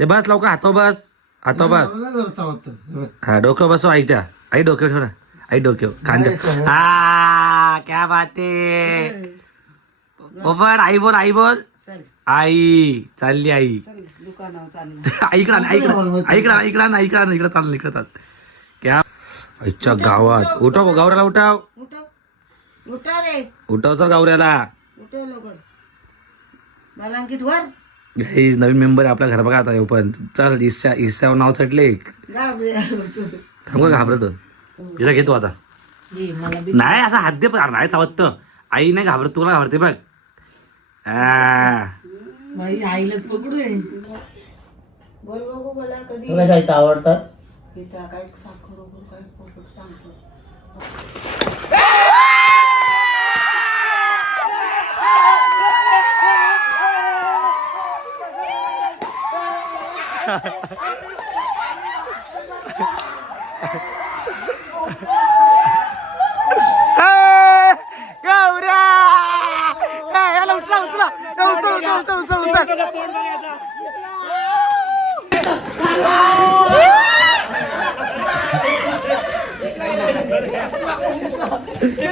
ते बस लवकर हातो बस हातो बस. हे. हा डोकं बसव आईच्या. आई डोक्यावर ठेव ना. आई डोक्यावर खांदे. आ क्या बात आहे. ओपन आई बोल आई बोल. चल. आई चालली आई. चाललं. ऐकला ना ऐकला ऐकला ऐकला ना ऐकला ना इकडे चाल इकडे चाल. क्या? आईच्या गावात. उठव गावऱ्याला उठाव. उठव. उठव सर गावऱ्याला उठव लवकर. बालांकीट वर. हे नवीन मेंबर आहे आपल्या घर बघा आता पण चल ईशा ईशावर नाव चढले गाव थांब का घाबरतो. हिला घेतो आता. मला नाही असा हात दे पण नाही सावत्त आई नाही घाबरत तुला घाबरते बघ. आईलाच पकडू बोल बघू बोला कधी. तुला काय आवडतात काय साखर वगैरे काय सांगतो. गौऱ्या ए, याला उचला उचला या, उचल उचल उचल उचल उचल तर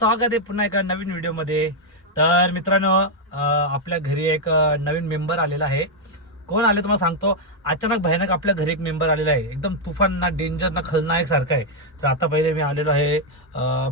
स्वागत आहे पुन्हा एका नवीन व्हिडिओमध्ये. तर मित्रांनो आपल्या घरी एक नवीन मेंबर आलेला आहे. कोण आले तुम्हाला सांगतो. अचानक भयानक आपल्या घरी एक मेंबर आलेला आहे. एकदम तुफान ना डेंजर ना खलनायक सारखा आहे. तर आता पहिले मी आलेलो आहे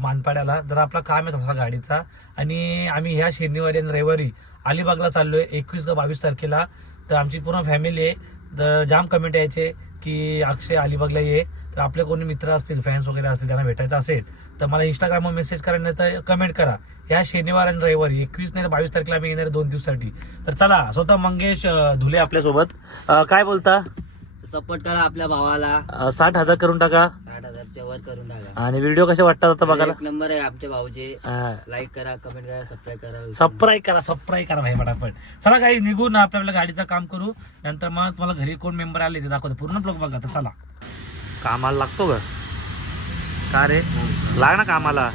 मानपाड्याला. जर आपला काम आहे थोडासा गाडीचा. आणि आम्ही ह्या शनिवारी आणि रविवारी अलिबागला चाललोय एकवीस का बावीस तारखेला. तर आमची पूर्ण फॅमिली आहे. तर जाम कमेंट यायचे की अक्षय अलिबागला ये. तर आपले कोणी मित्र असतील फॅन्स वगैरे असतील त्यांना भेटायचं असेल तर मला इंस्टाग्रामवर मेसेज करा नाही तर कमेंट करा. या शनिवार आणि रविवारी एकवीस नाही तर बावीस तारखेला आम्ही येणार आहे दोन दिवसासाठी. तर चला स्वतः मंगेश अं, धुले आपल्यासोबत. अं, काय बोलता? सपोर्ट करा आपल्या भावाला. अं, साठ हजार करून टाका. साठ हजारच्या वर करून टाका. आणि व्हिडिओ कसे वाटतात आता बघायला? एक नंबर आहे आमच्या भाऊचे अं, लाईक करा कमेंट करा सबस्क्राईब करा. सबस्क्राईब करा सबस्क्राईब करा भाई पटापट. चला काही निघून आपल्या आपल्या गाडीचं काम करू. नंतर मग तुम्हाला घरी कोण मेंबर आले ते दाखवतो. पूर्ण ब्लॉग बघा तर चला. कामाला लागतो का? का रे? लाग ना कामाला.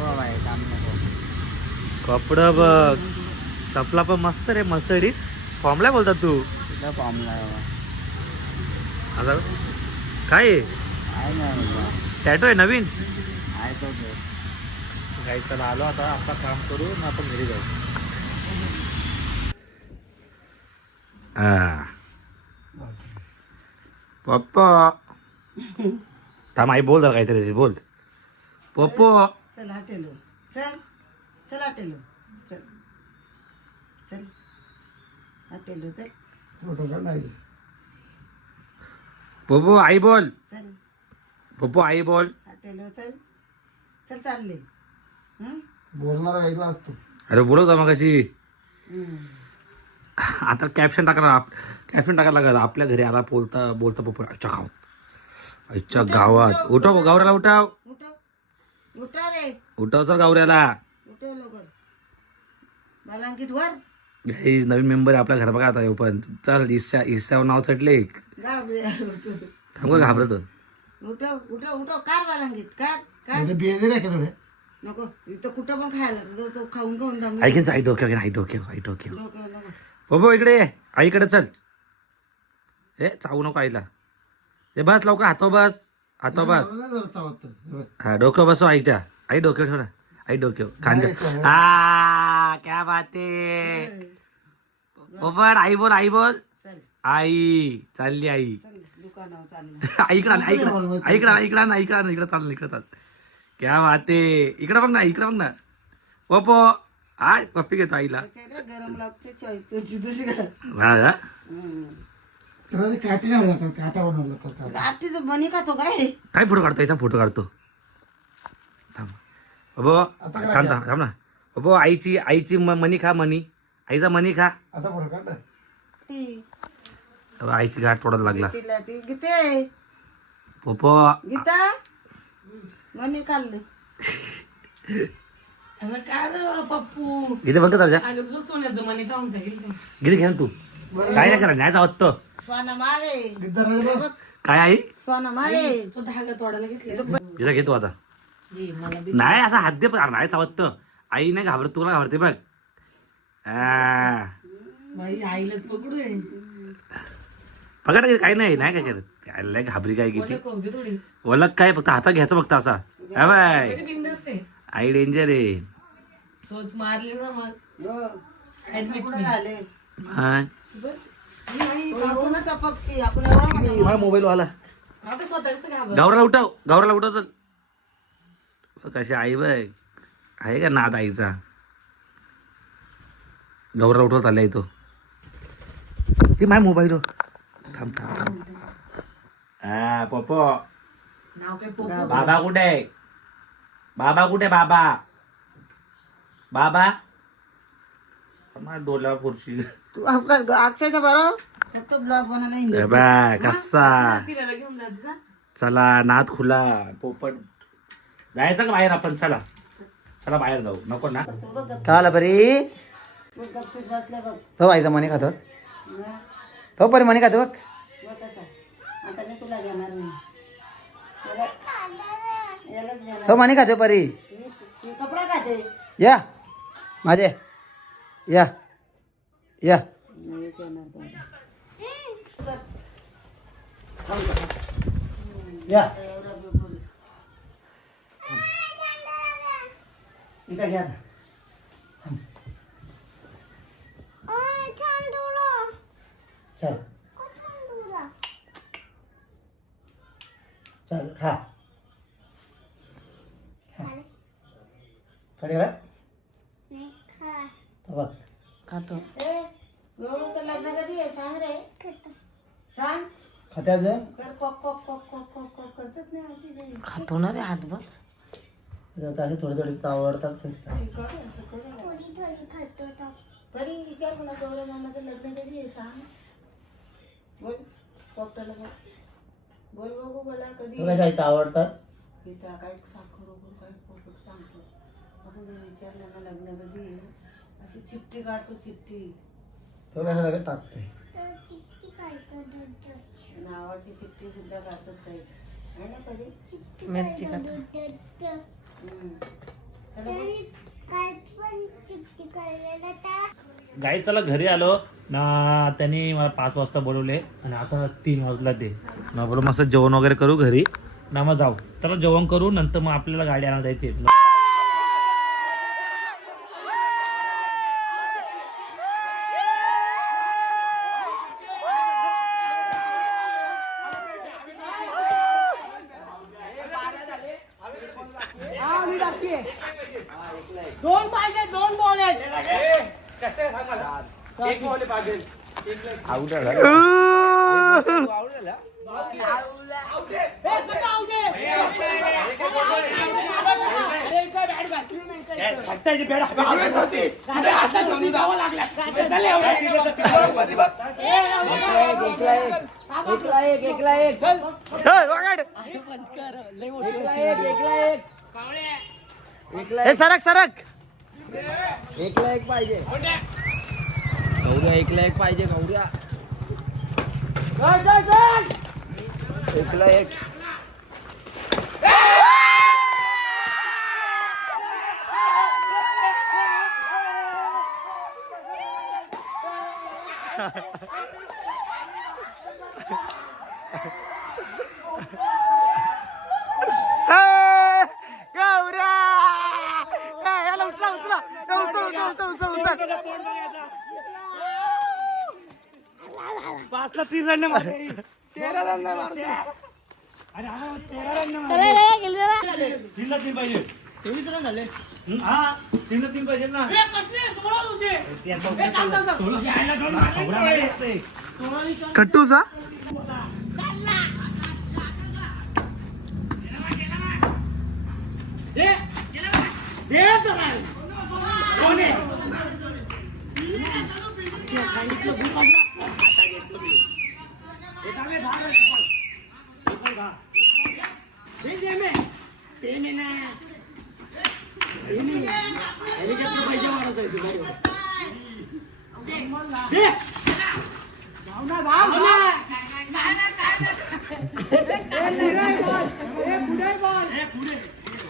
कपड बघ. चपला पण मस्त रे मसडीच फॉर्मला बोलता तू? आता काय? टॅटो आहे नवीन? काही चला आलो आता आपलं काम करू मग आपण घरी जाऊ. पप्पा. थांब आई बोल जरा काहीतरी बोल. पप्पो. चल हॉटेल चल चल हॉटेल चल. चल. हॉटेल चल. फोटो. पप्पो आई बोल. चल. पप्पो आई बोल. हॉटेल चल. चल चालले. हं? बोलणारा वेगळा असतो. अरे बोलव का मग कशी हं. आता कॅप्शन टाकला कॅप्शन टाकायला लागला. आपल्या घरी आला बोलता बोलता पप्पो आईच्या गावात. आईच्या गावात. उठव. गावऱ्याला उठाव. उठव. उठा रे. उठाव सर गावऱ्याला उठव लवकर. बालांकीट वर. हे नवीन मेंबर आहे आपल्या घर बघा आता पण. चल ईशा ईशावर नाव चढले गाव थांब घाबरतो. उठव उठव उठव. कार बालांकीट कार कार. इथे बिहेवियर आहे का थोडे नको इथं कुठं पण खायला तो तो खाऊन खाऊन दम ऐकेन आई डोक्यावर आई डोक्यावर आई डोक्यावर. नको नको. पप्पो इकडे ये. आईकडे चल. ए चावू नको आईला. ए बस लवकर हातो बस. हातो बस. हे. हा डोकं बसव आईच्या आई डोक्यावर ठेव ना. आई डोक्यावर खांदे नाही, सर. आ क्या बात आहे. ओपन आई बोल आई बोल. चल. आई चालली आई. चल दुकानावर चाललं. ऐकला ना ऐकला ऐकला ऐकला ना ऐकला ना इकडे चाल इकडे चाल. क्या बात आहे. इकडे बघ ना इकडे बघ ना. पप्पो आय पप्पी घेतो आईला. गरम लागते त्याला ते काठी नाही जातात काटा बनवला जातात गाठीचं बनी का तो काय? काय फोटो काढतो इथं फोटो काढतो. थांब. बाबो आता काय थांब थांब थांब ना. बाबो आईची आईची म- मनी खा मनी. आईचा मनी खा. आता फोटो काढ ना. ती. बाबा, आईची गाठ तोडायला लागला. तिला ती गीते पोपो गीता मनी काढले काय रे पप्पू? इथे बघ तुझं सोन्याचं मनी. गिरी घे ना तू. काय नाही करा नाही जावत तो सोना मागे. काय आई? सोना मागे. तो धागा तोडायला घेतले हिला घेतो आता. ये मला बी नाही असा हात दे पण नाही सावत आई नाही घाबरत तुला घाबरते बघ. आ. बाई आईलाच पकडू काही नाही नाही काय करत. काय लय घाबरी काय किती? थोडी. ओलग काय फक्त हातात घ्यायचं फक्त असा. हा बाय. तरी बिंदास आहे. आई डेंजर आहे. सोच मारली ना मग. हो. कुठं me. झाले. बस. मी पक्षी आपण मोबाईल वाला. आता स्वतःच घाबर गावराला उठाव. गावराला उठाव तर. कशी आई बघ आहे का नाद आईचा? गौराला उठवत आलाय तो. ते माय मोबाईल थांब थांब थांब. हा पप्पो. नाव काय पोपो बाबा कुठे? बाबा कुठे बाबा? बाबा? मला डोला खुर्ची तू आपला अक्षयचा बरोबर फक्त ब्लॉग बनायला हिंदू. ए बा कसा? फिरायला घेऊन जात जा. चला नाद खुला पोपट. जायचं का बाहेर आपण? चला. चला बाहेर जाऊ. नको ना. तू बघ गप- काय आला बरी. बघ गपचूप बसल्या बघ. तो आईचा मनी खातो. हा, तो परी मनी खातो बघ. बघ कसा. आता मी तुला घेणार नाही. याला- यालाच घेणार तो मनी खातो परी. हे- हे कपडा खाते या. माझे. या. या. या. इथं घ्या चल. चल खा. परी बघ खातो ए लग्न कधी आहे? सांग रे. सांग. कर कॉक कॉक कॉक कॉक कॉक कॉक करतात नाही अशी काही. खातो ना रे हात बस. असे थोडी थोडी चावडतात फिरतात. बरी विचार मला गौरव मामाचं लग्न कधी आहे? सांग. बोल डॉक्टरला बोल बोल बघू बोला कधी तो कशा इथं आवडतात इथं काय साखर वगैरे काय सांगतो. आपण विचारलं ना लग्न कधी आहे? अशी चिठ्ठी काढतो चिठ्ठी तो कशा सगळं टाकतोय. नावाची चिठ्ठी सुद्धा काढतात काही आहे ना कधी मिरची खातो हम्म. तर बघ. गाई चला घरी आलो. ना त्यांनी मला पाच वाजता बोलवले आणि आता तीन वाजला ते. ना बोल मस्त जेवण वगैरे करू घरी. ना मग जाऊ. चला जेवण करू नंतर मग आपल्याला गाडी आणायला जायची हे सरक सरक. एकला एक पाहिजे. एकला एक पाहिजे गौऱ्या एकला एक गौऱ्या याला उचला उचला उचला उचला उचला उचला उचला पाचला तीन रन मारले तेरा रन मारले अरे हा तेरा रन चला चला गेली तीन पाहिजे. तेवीस रन झाले. हा? तीनला तीन पाहिजे ना. कट्टूचा कोणी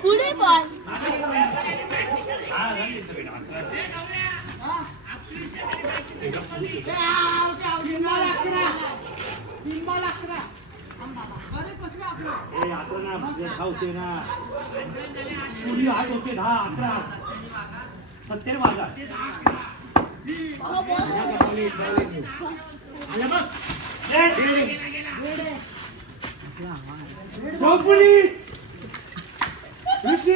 पुढे बॉल होते ना. पुढे आठ होते दहा अकरा सत्तर मागा चौपुली. ऋषी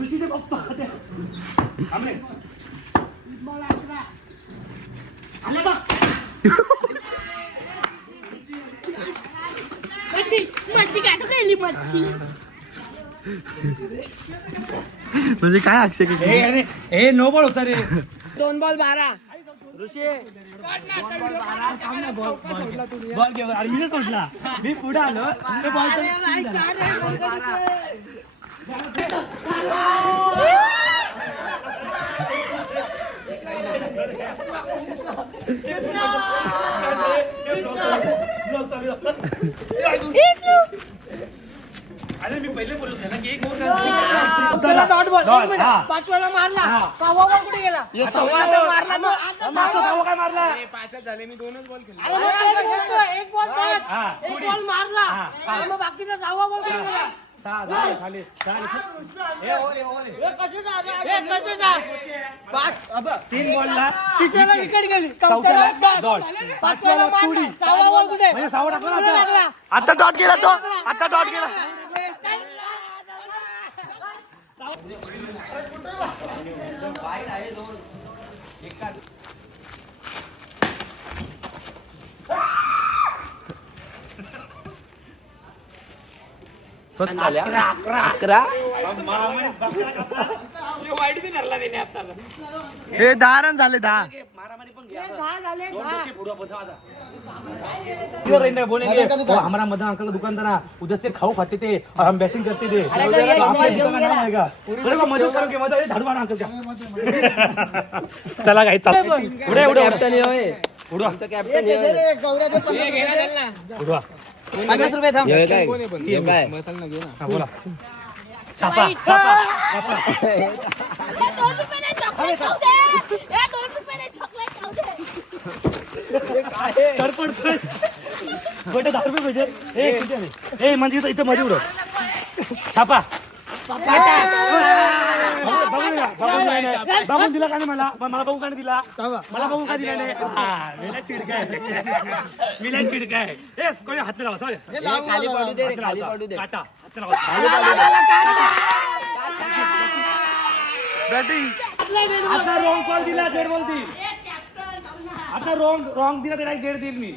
ऋषीचे पप्पा ते. थांब रे. आलं बघ. मच्छी मच्छी काय तो गेली मच्छी म्हणजे काय अक्षय अरे, ए नो बॉल होता रे. दोन बॉल बारा. ऋषी. बॉल घेऊन अरे मी नाही सोडला. मी पुढे आलो. बॉल अरे मी पहिले बोलत होते ना की एक डॉट बॉल Dot, हा. पाचव्याला मारला हा. सहावा बॉल कुठे गेला मारला काय मारला अरे मग तेच बोलतोय, एक बॉल. हा, एक पुढे. बॉल मारला हा, हा. आणि मग बाकीचा सहावा बॉल कुठे गेला सहा झाले, खाली सहा. हे कसं काय? तीन बॉलला तिसऱ्याला विकेट गेली. चौथ्याला चौथ्याला dot. डॉट पाचव्याला मारला सहावा बॉल कुठे म्हणजे सहावा टाकला ना कुठे आता? डॉट गेला तो. आता डॉट गेला. अकरा हे दहा रन झाले दहा. हे दहा झाले दहा. इधर रहने बोलेंगे वो हमारा मदन अंकल दुकानदार है उधर से खाओ खाते थे और हम बैटिंग करते थे. तो झाड़ू मारा अंकल का। चला काय चल। उडे उडे कॅप्टन उडवा कॅप्टन उडवा पन्नास रुपये थांब काय हा, बोला। छापा छापा छापा हे दोन रुपयाने चॉकलेट खाऊ दे हे दोन रुपयाने चॉकलेट खाऊ दे तर पडतोय गोटे दहा रुपये पाहिजे ए किती आले? ए म्हणजे इथं इथं मध्ये उडव छापा बघू बघू दिला बघून दिला नाही. बघून दिला का नाही मला पण मला बघू का नाही दिला मला बघू का दिला नाही हा, मेला चिडकाय मेला चिडकाय कोणी हात नाही लावा खाली पडू दे रे खाली पडू दे काटा हात नाही लावा बॅटिंग आता रॉंग कॉल दिला डेड बॉल ती आता रॉंग रॉंग दिला तर डेड देईल मी